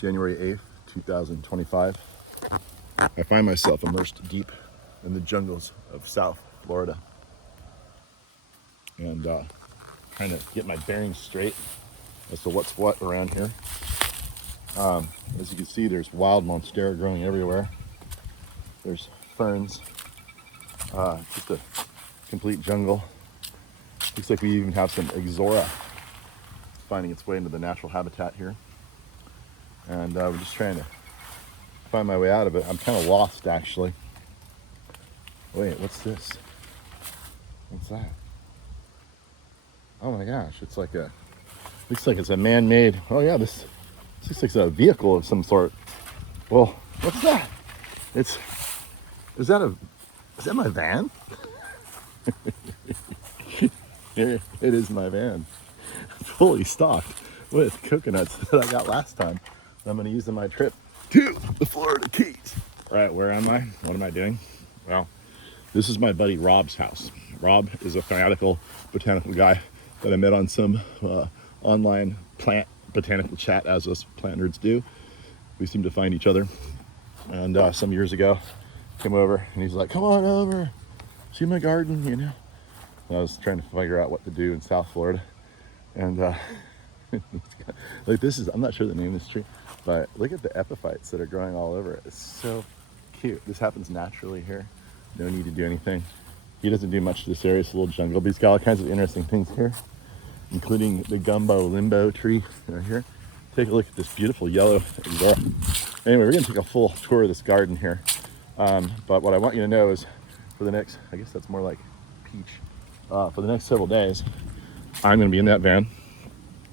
January 8th, 2025. I find myself immersed deep in the jungles of South Florida and trying to get my bearings straight as to what's what around here. As you can see, there's wild monstera growing everywhere. There's ferns, just a complete jungle. Looks like we even have some Ixora finding its way into the natural habitat here. And we're just trying to find my way out of it. I'm kind of lost, actually. Wait, what's this? What's that? Oh my gosh, it's like a, looks like it's a man-made, oh yeah, this looks like a vehicle of some sort. Well, what's that? Is that my van? It is my van. Fully stocked with coconuts that I got last time. I'm gonna use in my trip to the Florida Keys. All right, where am I? What am I doing? Well, this is my buddy Rob's house. Rob is a fanatical botanical guy that I met on some online plant botanical chat, as us plant nerds do. We seem to find each other. And some years ago, came over and he's like, come on over, see my garden, you know. And I was trying to figure out what to do in South Florida. And like this is, I'm not sure the name of this tree, but look at the epiphytes that are growing all over it. It's so cute. This happens naturally here. No need to do anything. He doesn't do much to this area. It's a little jungle, but he's got all kinds of interesting things here, including the gumbo limbo tree right here. Take a look at this beautiful yellow Ixora. Anyway, we're gonna take a full tour of this garden here. But what I want you to know is for the next, I guess that's more like peach, for the next several days, I'm gonna be in that van.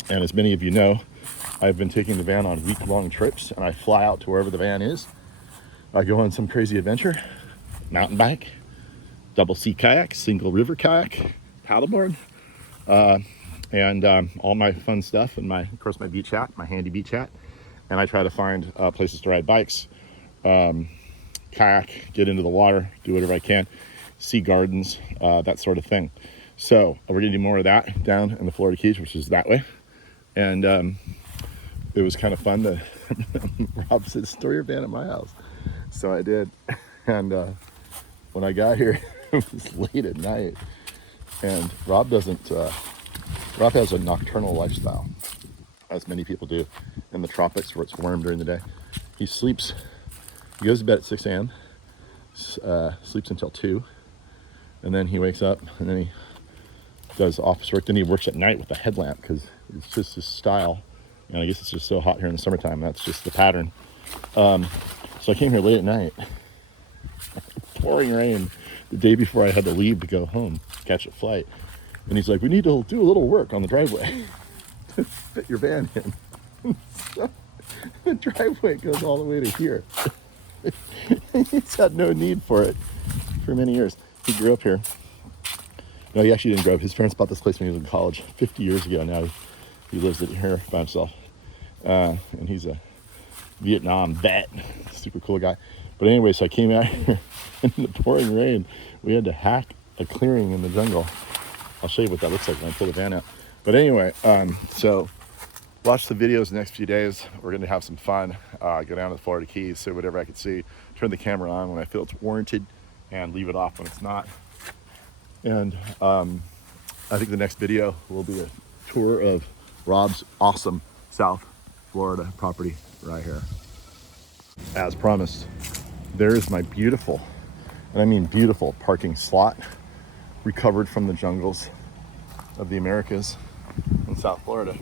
And as many of you know, I've been taking the van on week-long trips, and I fly out to wherever the van is. I go on some crazy adventure, mountain bike, double sea kayak, single river kayak, paddleboard, and all my fun stuff, and of course my beach hat, my handy beach hat. And I try to find places to ride bikes, kayak, get into the water, do whatever I can, see gardens, that sort of thing. So we're gonna do more of that down in the Florida Keys, which is that way. And it was kind of fun to Rob said, store your van at my house. So I did. And when I got here, it was late at night. And Rob has a nocturnal lifestyle, as many people do in the tropics where it's warm during the day. He goes to bed at 6 a.m., sleeps until 2, and then he wakes up and then he does office work. Then he works at night with a headlamp because it's just his style. And I guess it's just so hot here in the summertime. That's just the pattern. So I came here late at night, pouring rain, the day before I had to leave to go home, catch a flight. And he's like, we need to do a little work on the driveway to fit your van in. So the driveway goes all the way to here. He's had no need for it for many years. He grew up here. No, he actually didn't grow up. His parents bought this place when he was in college 50 years ago. Now he lives here by himself. And he's a Vietnam vet, super cool guy. But anyway, so I came out here in the pouring rain. We had to hack a clearing in the jungle. I'll show you what that looks like when I pull the van out. But anyway, so watch the videos the next few days. We're going to have some fun. Go down to the Florida Keys, see whatever I can see. Turn the camera on when I feel it's warranted and leave it off when it's not. And I think the next video will be a tour of Rob's awesome South Florida property right here. As promised, there is my beautiful, and I mean beautiful, parking slot, recovered from the jungles of the Americas in South Florida.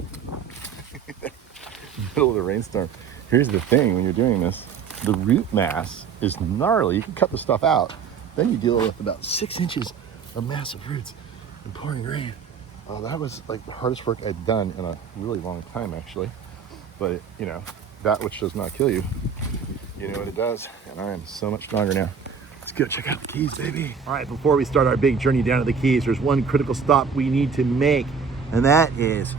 Middle of the rainstorm. Here's the thing, when you're doing this, the root mass is gnarly. You can cut the stuff out. Then you deal with about 6 inches of massive roots and pouring rain. That was like the hardest work I'd done in a really long time, actually. But you know, that which does not kill you, you know what it does. And I am so much stronger now. Let's go check out the Keys, baby. All right, before we start our big journey down to the Keys, there's one critical stop we need to make, and that is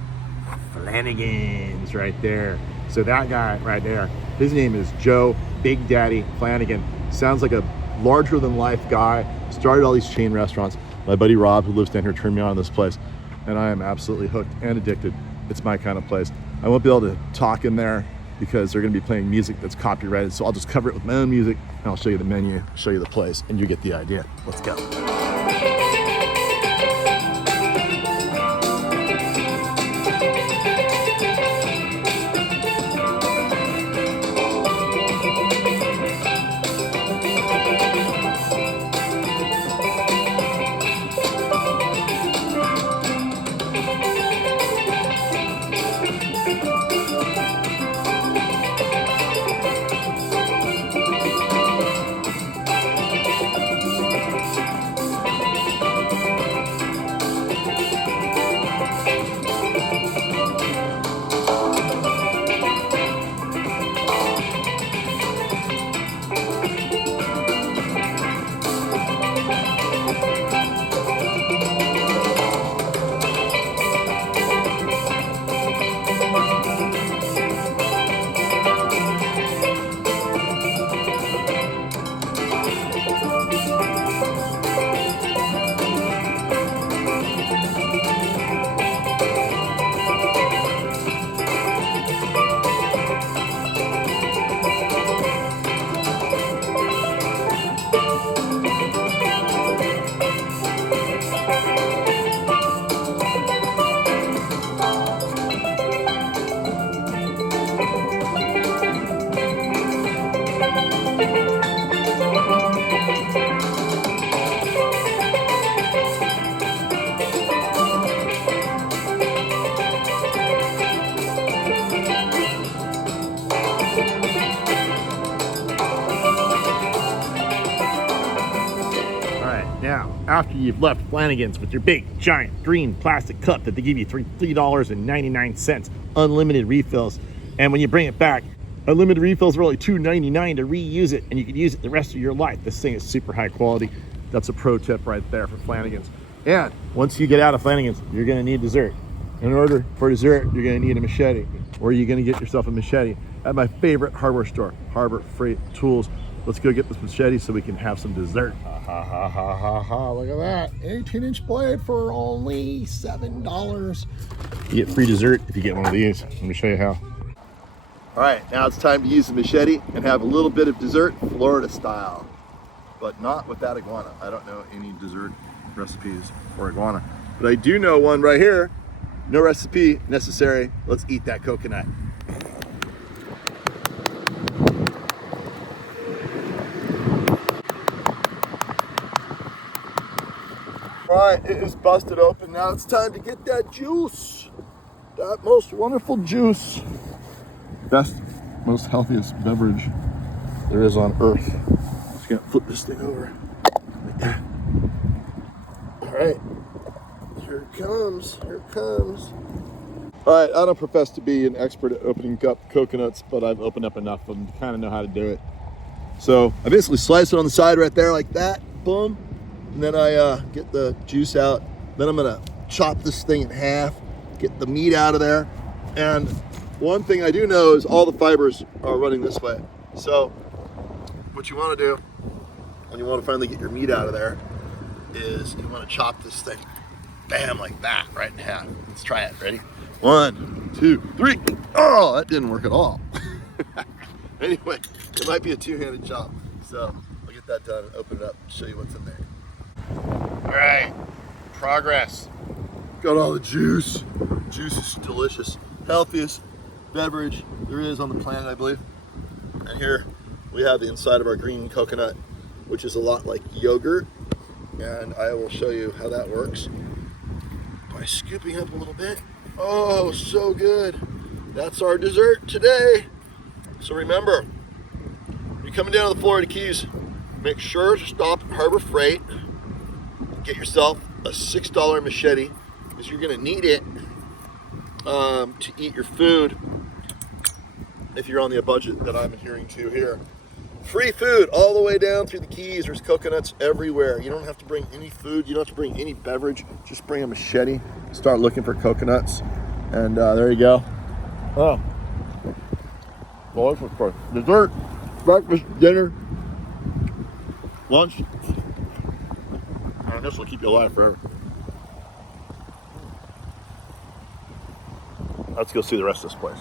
Flanigan's right there. So that guy right there, his name is Joe Big Daddy Flanigan. Sounds like a larger than life guy. Started all these chain restaurants. My buddy Rob, who lives down here, turned me on to this place, and I am absolutely hooked and addicted. It's my kind of place. I won't be able to talk in there because they're going to be playing music that's copyrighted. So I'll just cover it with my own music, and I'll show you the menu, show you the place, and you get the idea. Let's go. Now, after you've left Flanigan's with your big, giant, green plastic cup that they give you $3.99, unlimited refills, and when you bring it back, unlimited refills are only $2.99 to reuse it, and you can use it the rest of your life. This thing is super high quality. That's a pro tip right there for Flanigan's. And once you get out of Flanigan's, you're going to need dessert. In order for dessert, you're going to need a machete, or you're going to get yourself a machete at my favorite hardware store, Harbor Freight Tools. Let's go get this machete so we can have some dessert. Ha ha ha ha ha, look at that. 18-inch blade for only $7. You get free dessert if you get one of these. Let me show you how. All right, now it's time to use the machete and have a little bit of dessert, Florida style. But not with that iguana. I don't know any dessert recipes for iguana. But I do know one right here. No recipe necessary. Let's eat that coconut. All right, it is busted open. Now it's time to get that juice. That most wonderful juice. Best, most healthiest beverage there is on earth. Just gonna flip this thing over. Like that. All right, here it comes, here it comes. All right, I don't profess to be an expert at opening up coconuts, but I've opened up enough of them to kind of know how to do it. So I basically slice it on the side right there like that, boom. And then I get the juice out. Then I'm gonna chop this thing in half, get the meat out of there. And one thing I do know is all the fibers are running this way. So what you wanna do when you wanna finally get your meat out of there is you wanna chop this thing, bam, like that, right in half. Let's try it, ready? 1, 2, 3. Oh, that didn't work at all. Anyway, it might be a two-handed chop. So I'll get that done and open it up and show you what's in there. All right, progress. Got all the juice. Juice is delicious. Healthiest beverage there is on the planet, I believe. And here we have the inside of our green coconut, which is a lot like yogurt. And I will show you how that works by scooping up a little bit. Oh, so good. That's our dessert today. So remember, when you're coming down to the Florida Keys, make sure to stop at Harbor Freight. Get yourself a $6 machete, because you're gonna need it to eat your food if you're on the budget that I'm adhering to here. Free food all the way down through the Keys. There's coconuts everywhere. You don't have to bring any food. You don't have to bring any beverage. Just bring a machete. Start looking for coconuts. And there you go. Oh. For dessert, breakfast, dinner, lunch. And this will keep you alive forever. Let's go see the rest of this place.